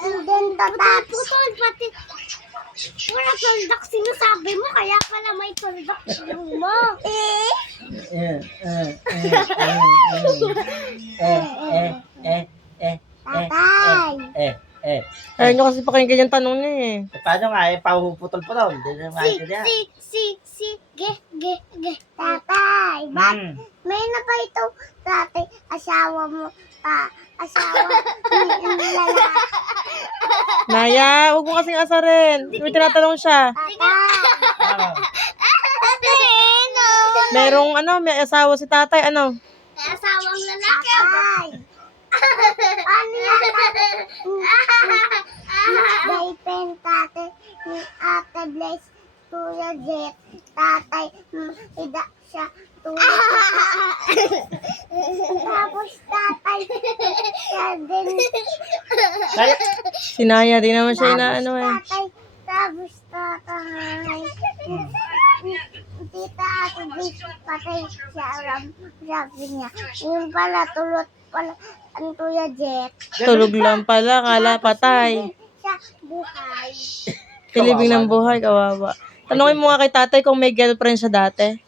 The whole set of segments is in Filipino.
And then putol pati. Wala tuldak sinasabi mo, kaya pala may tuldak mo. Eh. Ayaw nyo kasi pakinggan yung tanong niya eh. Paano nga pahuputol-putol? Hindi na maintindihan. Tatay, may na ba ito, tatay, asawa mo, asawa ni lalaki? Naya, huwag mo kasing asarin. May tinatanong siya. Tatay, Merong may asawa si tatay, ano? asawang lalaki. Tatay. Ano yan, tatay? Daypen, tatay, ni Ate Bless, Kuya Jet, tatay, ida siya, tapos tatay, siya din, Si Naya, di naman siya inaano eh. tapos tatay, tita Ate Bless, patay siya, sabi niya, yung pala, tulot pala, ang Kuya Jet, Tulog lang pala, kala patay. siya buhay. Pilibing ng buhay, kawawa. Tanungin mo nga kay tatay kung may girlfriend siya dati.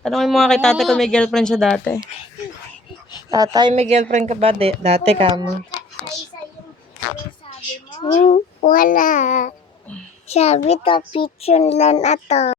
Tanungin mo nga kay tatay kung may girlfriend siya dati. Tatay, may girlfriend ka ba dati ka mo? Wala. Sabi to, picture lang ato.